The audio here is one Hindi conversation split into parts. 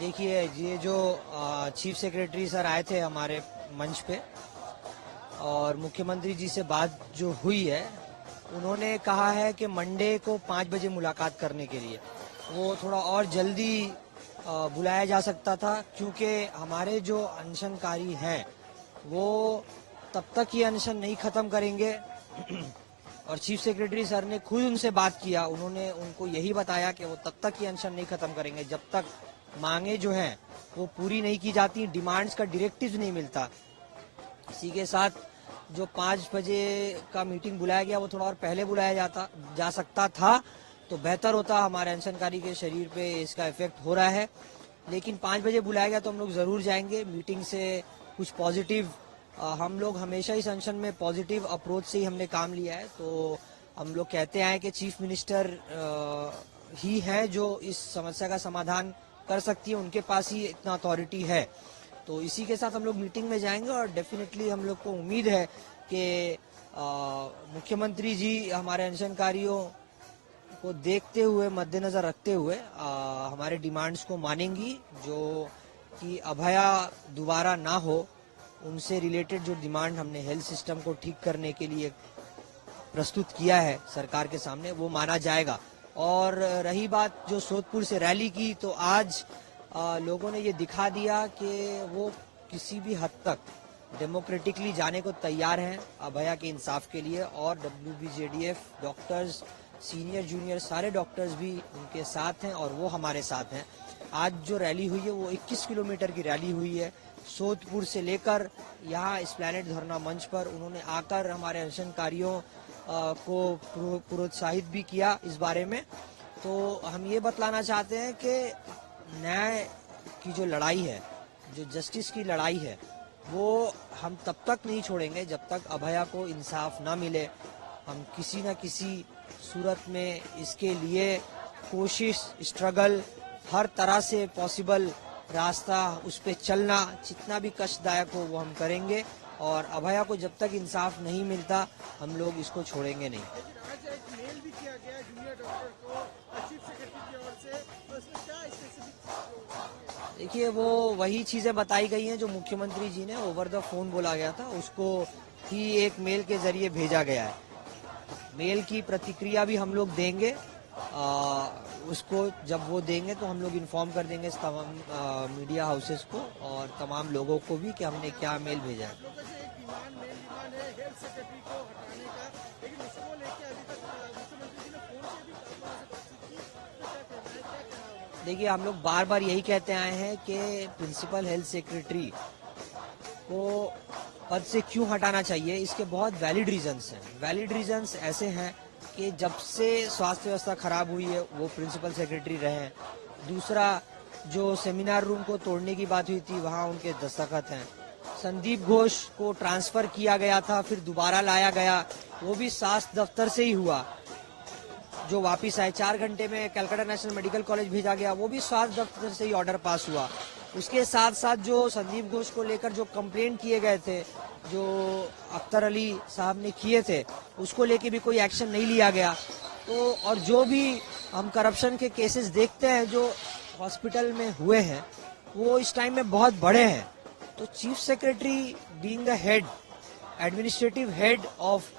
देखिए, ये जो चीफ सेक्रेटरी सर आए थे हमारे मंच पे और मुख्यमंत्री जी से बात जो हुई है, उन्होंने कहा है कि मंडे को 5 बजे मुलाकात करने के लिए वो थोड़ा और जल्दी बुलाया जा सकता था, क्योंकि हमारे जो अनशनकारी हैं वो तब तक ये अनशन नहीं खत्म करेंगे। और चीफ सेक्रेटरी सर ने खुद उनसे बात किया, उन्होंने उनको यही बताया कि वो तब तक ये अनशन नहीं खत्म करेंगे जब तक मांगे जो हैं वो पूरी नहीं की जाती, डिमांड्स का डायरेक्टिव नहीं मिलता। इसी के साथ जो 5 बजे का मीटिंग बुलाया गया वो थोड़ा और पहले बुलाया जा सकता था तो बेहतर होता। हमारे अनशनकारी के शरीर पे इसका इफेक्ट हो रहा है, लेकिन 5 बजे बुलाया गया तो हम लोग जरूर जाएंगे। मीटिंग से कुछ पॉजिटिव, हम लोग हमेशा इस अनशन में पॉजिटिव अप्रोच से ही हमने काम लिया है। तो हम लोग कहते आए कि चीफ मिनिस्टर ही है जो इस समस्या का समाधान कर सकती है, उनके पास ही इतना अथॉरिटी है। तो इसी के साथ हम लोग मीटिंग में जाएंगे और डेफिनेटली हम लोग को उम्मीद है कि मुख्यमंत्री जी हमारे अनशनकारियों को देखते हुए, मद्देनजर रखते हुए हमारे डिमांड्स को मानेंगी, जो कि अभया दोबारा ना हो। उनसे रिलेटेड जो डिमांड हमने हेल्थ सिस्टम को ठीक करने के लिए प्रस्तुत किया है सरकार के सामने, वो माना जाएगा। और रही बात जो सोदपुर से रैली की, तो आज लोगों ने ये दिखा दिया कि वो किसी भी हद तक डेमोक्रेटिकली जाने को तैयार हैं अभया के इंसाफ के लिए। और WBJDF डॉक्टर्स, सीनियर जूनियर सारे डॉक्टर्स भी उनके साथ हैं और वो हमारे साथ हैं। आज जो रैली हुई है वो 21 किलोमीटर की रैली हुई है, सोदपुर से लेकर यहाँ एस्प्लैनेड धरना मंच पर। उन्होंने आकर हमारे अनशनकारियों को प्रोत्साहित भी किया इस बारे में। तो हम ये बतलाना चाहते हैं कि न्याय की जो लड़ाई है, जो जस्टिस की लड़ाई है, वो हम तब तक नहीं छोड़ेंगे जब तक अभया को इंसाफ ना मिले। हम किसी न किसी सूरत में इसके लिए कोशिश, स्ट्रगल, हर तरह से पॉसिबल रास्ता उस पर चलना, जितना भी कष्टदायक हो वो हम करेंगे। और अभया को जब तक इंसाफ नहीं मिलता हम लोग इसको छोड़ेंगे नहीं। लेकिन आज एक मेल भी किया गया जूनियर डॉक्टर को चीफ सेक्रेटरी की ओर से, तो इसमें क्या स्पेसिफिक? देखिए, वो वही चीजें बताई गई हैं जो मुख्यमंत्री जी ने ओवर द फोन बोला गया था, उसको ही एक मेल के जरिए भेजा गया है। मेल की प्रतिक्रिया भी हम लोग देंगे, उसको जब वो देंगे तो हम लोग इन्फॉर्म कर देंगे तमाम मीडिया हाउसेस को और तमाम लोगों को भी कि हमने क्या मेल भेजा है। लोगों से एक डिमांड, मेन डिमांड है हेल्थ सेक्रेटरी को हटाने का, लेकिन उसको लेके अभी तक मुख्यमंत्री जी ने फोन से भी बातचीत की, तो क्या कहना है, क्या कहना होगा? देखिए, हम लोग बार बार यही कहते आए हैं कि प्रिंसिपल हेल्थ सेक्रेटरी को पद से क्यों हटाना चाहिए, इसके बहुत वैलिड रीजंस हैं। वैलिड रीजंस ऐसे हैं कि जब से स्वास्थ्य व्यवस्था खराब हुई है वो प्रिंसिपल सेक्रेटरी रहे हैं। दूसरा, जो सेमिनार रूम को तोड़ने की बात हुई थी वहाँ उनके दस्तखत हैं। संदीप घोष को ट्रांसफर किया गया था, फिर दोबारा लाया गया, वो भी स्वास्थ्य दफ्तर से ही हुआ। जो वापिस आए 4 घंटे में कलकत्ता नेशनल मेडिकल कॉलेज भेजा गया, वो भी स्वास्थ्य दफ्तर से ही ऑर्डर पास हुआ। उसके साथ साथ जो संदीप घोष को लेकर जो कंप्लेंट किए गए थे, जो अख्तर अली साहब ने किए थे, उसको लेके भी कोई एक्शन नहीं लिया गया। तो और जो भी हम करप्शन के केसेस देखते हैं जो हॉस्पिटल में हुए हैं, वो इस टाइम में बहुत बड़े हैं। तो chief secretary being the head, administrative head of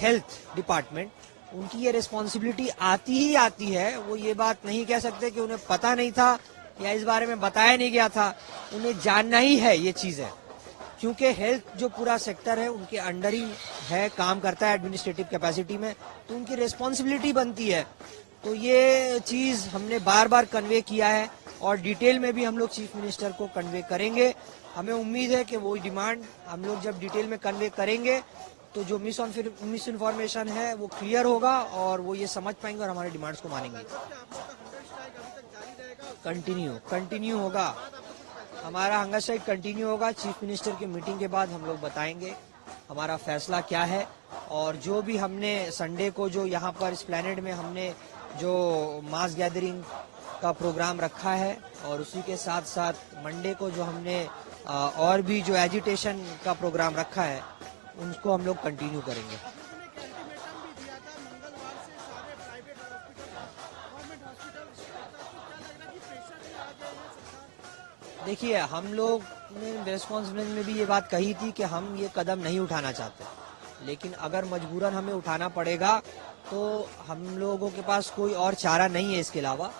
health department, उनकी ये रिस्पॉन्सिबिलिटी आती ही आती है। वो ये बात नहीं कह सकते कि उन्हें पता नहीं था या इस बारे में बताया नहीं गया था, उन्हें जानना ही है ये चीजें, क्योंकि हेल्थ जो पूरा सेक्टर है उनके अंडर ही है, काम करता है एडमिनिस्ट्रेटिव कैपेसिटी में, तो उनकी रिस्पॉन्सिबिलिटी बनती है। तो ये चीज हमने बार बार कन्वे किया है और डिटेल में भी हम लोग चीफ मिनिस्टर को कन्वे करेंगे। हमें उम्मीद है कि वो डिमांड हम लोग जब डिटेल में कन्वे करेंगे तो जो मिस इन्फॉर्मेशन है वो क्लियर होगा और वो ये समझ पाएंगे और हमारे डिमांड्स को मानेंगे। कंटिन्यू होगा, हमारा हंगर स्ट्राइक कंटिन्यू होगा। चीफ मिनिस्टर की मीटिंग के बाद हम लोग बताएंगे हमारा फैसला क्या है। और जो भी हमने संडे को जो यहाँ पर एस्प्लैनेड में हमने जो मास गैदरिंग का प्रोग्राम रखा है, और उसी के साथ साथ मंडे को जो हमने और भी जो एजिटेशन का प्रोग्राम रखा है, उनको हम लोग कंटिन्यू करेंगे। देखिए, हम लोग ने रेस्पॉन्सिबिलिटी में भी ये बात कही थी कि हम ये कदम नहीं उठाना चाहते, लेकिन अगर मजबूरन हमें उठाना पड़ेगा तो हम लोगों के पास कोई और चारा नहीं है इसके अलावा।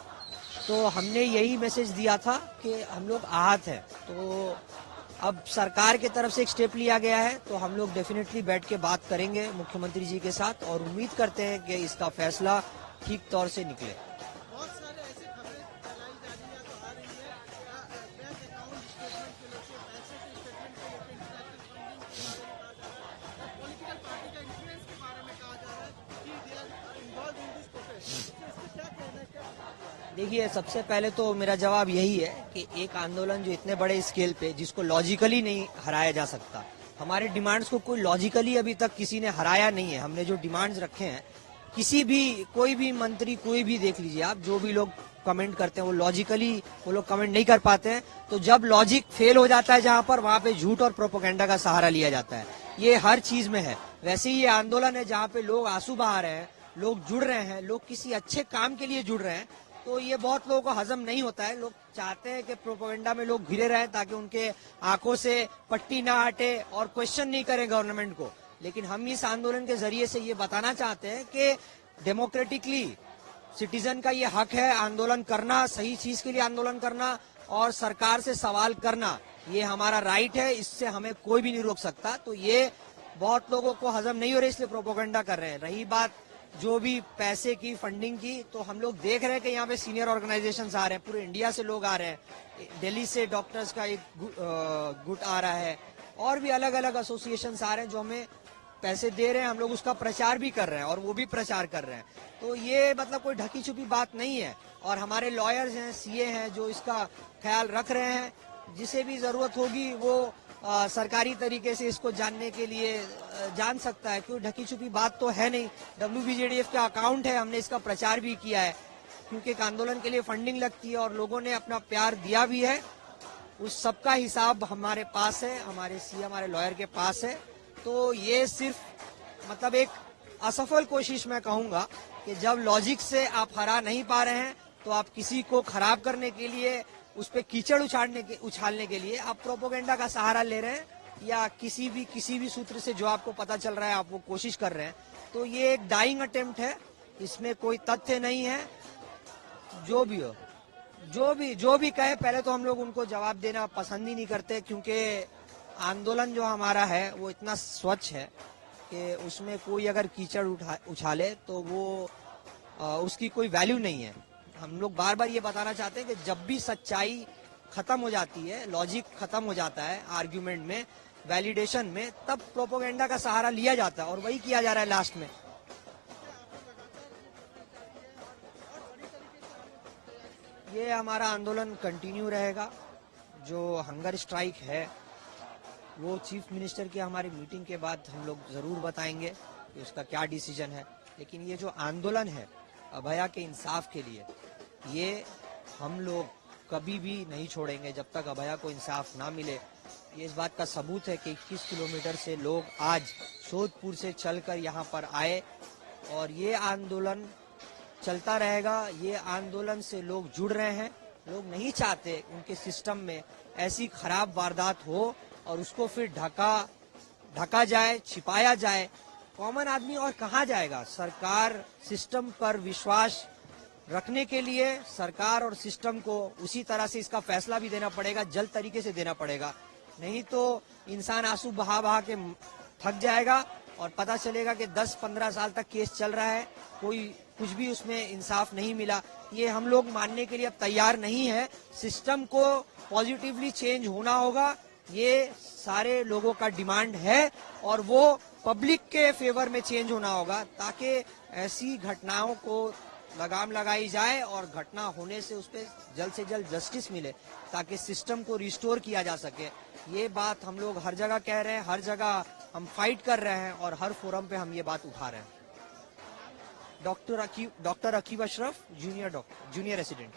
तो हमने यही मैसेज दिया था कि हम लोग आहत हैं, तो अब सरकार की तरफ से एक स्टेप लिया गया है, तो हम लोग डेफिनेटली बैठ के बात करेंगे मुख्यमंत्री जी के साथ और उम्मीद करते हैं कि इसका फैसला ठीक तौर से निकले। बहुत सारे ऐसे खबरें फैलाई जा रही है तो आ रही है बैंक अकाउंट स्टेटमेंट को लेके, पैसे के स्टेटमेंट को लेके, इंटरनेशनल फंडिंग के बारे में कहा जा रहा है, पॉलिटिकल पार्टी का इन्फ्लुएंस के बारे में कहा जा रहा है कि they are involve in this process. तो इस पर क्या कहना है, क्या प्रतिक्रिया है? देखिए, सबसे पहले तो मेरा जवाब यही है कि एक आंदोलन जो इतने बड़े स्केल पे, जिसको लॉजिकली नहीं हराया जा सकता, हमारे डिमांड्स को कोई लॉजिकली अभी तक किसी ने हराया नहीं है। हमने जो डिमांड्स रखे हैं, किसी भी कोई भी मंत्री, कोई भी देख लीजिए आप, जो भी लोग कमेंट करते हैं वो लॉजिकली वो लोग कमेंट नहीं कर पाते हैं। तो जब लॉजिक फेल हो जाता है जहां पर, वहां पे झूठ और प्रोपोगेंडा का सहारा लिया जाता है। ये हर चीज में है। वैसे ही ये आंदोलन है जहां पे लोग आंसू बहा रहे हैं, लोग जुड़ रहे हैं, लोग किसी अच्छे काम के लिए जुड़ रहे हैं, तो ये बहुत लोगों को हजम नहीं होता है। लोग चाहते हैं कि प्रोपेगेंडा में लोग घिरे रहें ताकि उनके आंखों से पट्टी ना हटे और क्वेश्चन नहीं करें गवर्नमेंट को। लेकिन हम इस आंदोलन के जरिए से ये बताना चाहते हैं कि डेमोक्रेटिकली सिटीजन का ये हक है आंदोलन करना, सही चीज के लिए आंदोलन करना और सरकार से सवाल करना, ये हमारा राइट है। इससे हमें कोई भी नहीं रोक सकता। तो ये बहुत लोगों को हजम नहीं हो रही, इसलिए प्रोपोगेंडा कर रहे हैं। रही बात जो भी पैसे की, फंडिंग की, तो हम लोग देख रहे हैं कि यहाँ पे सीनियर ऑर्गेनाइजेशंस आ रहे हैं, पूरे इंडिया से लोग आ रहे हैं। दिल्ली से डॉक्टर्स का एक गुट आ रहा है और भी अलग अलग एसोसिएशंस आ रहे हैं जो हमें पैसे दे रहे हैं। हम लोग उसका प्रचार भी कर रहे हैं और वो भी प्रचार कर रहे हैं। तो ये मतलब कोई ढकी छुपी बात नहीं है। और हमारे लॉयर्स हैं, सीए हैं, जो इसका ख्याल रख रहे हैं। जिसे भी जरूरत होगी वो सरकारी तरीके से इसको जानने के लिए जान सकता है। कोई ढकी छुपी बात तो है नहीं। WBJDF का अकाउंट है, हमने इसका प्रचार भी किया है, क्योंकि एक आंदोलन के लिए फंडिंग लगती है और लोगों ने अपना प्यार दिया भी है। उस सबका हिसाब हमारे पास है, हमारे सीए, हमारे लॉयर के पास है। तो ये सिर्फ मतलब एक असफल कोशिश मैं कहूंगा कि जब लॉजिक से आप हरा नहीं पा रहे हैं तो आप किसी को खराब करने के लिए, उस पर कीचड़ उछालने के लिए आप प्रोपोगेंडा का सहारा ले रहे हैं, या किसी भी सूत्र से जो आपको पता चल रहा है आप वो कोशिश कर रहे हैं। तो ये एक डाइंग अटेम्प्ट है, इसमें कोई तथ्य नहीं है। जो भी हो, जो भी कहे, पहले तो हम लोग उनको जवाब देना पसंद ही नहीं करते, क्योंकि आंदोलन जो हमारा है वो इतना स्वच्छ है कि उसमें कोई अगर कीचड़ उछाले तो वो उसकी कोई वैल्यू नहीं है। हम लोग बार बार ये बताना चाहते हैं कि जब भी सच्चाई खत्म हो जाती है, लॉजिक खत्म हो जाता है आर्ग्यूमेंट में, वैलिडेशन में, तब प्रोपोगेंडा का सहारा लिया जाता है और वही किया जा रहा है लास्ट में। ये हमारा आंदोलन कंटिन्यू रहेगा। जो हंगर स्ट्राइक है वो चीफ मिनिस्टर की हमारी मीटिंग के बाद हम लोग जरूर बताएंगे कि उसका क्या डिसीजन है। लेकिन ये जो आंदोलन है अभया के इंसाफ के लिए, ये हम लोग कभी भी नहीं छोड़ेंगे जब तक अभया को इंसाफ ना मिले। ये इस बात का सबूत है कि 21 किलोमीटर से लोग आज सोदपुर से चलकर यहाँ पर आए और ये आंदोलन चलता रहेगा। ये आंदोलन से लोग जुड़ रहे हैं। लोग नहीं चाहते उनके सिस्टम में ऐसी खराब वारदात हो और उसको फिर ढका जाए, छिपाया जाए। कॉमन आदमी और कहाँ जाएगा? सरकार सिस्टम पर विश्वास रखने के लिए सरकार और सिस्टम को उसी तरह से इसका फैसला भी देना पड़ेगा, जल्द तरीके से देना पड़ेगा। नहीं तो इंसान आंसू बहा बहा के थक जाएगा और पता चलेगा कि 10-15 साल तक केस चल रहा है, कोई कुछ भी उसमें इंसाफ नहीं मिला। ये हम लोग मानने के लिए अब तैयार नहीं है। सिस्टम को पॉजिटिवली चेंज होना होगा, ये सारे लोगों का डिमांड है और वो पब्लिक के फेवर में चेंज होना होगा, ताकि ऐसी घटनाओं को लगाम लगाई जाए और घटना होने से उस पर जल्द से जल्द जस्टिस मिले, ताकि सिस्टम को रिस्टोर किया जा सके। ये बात हम लोग हर जगह कह रहे हैं, हर जगह हम फाइट कर रहे हैं और हर फोरम पे हम ये बात उठा रहे हैं। Doctor Aqib Ashraf, junior resident.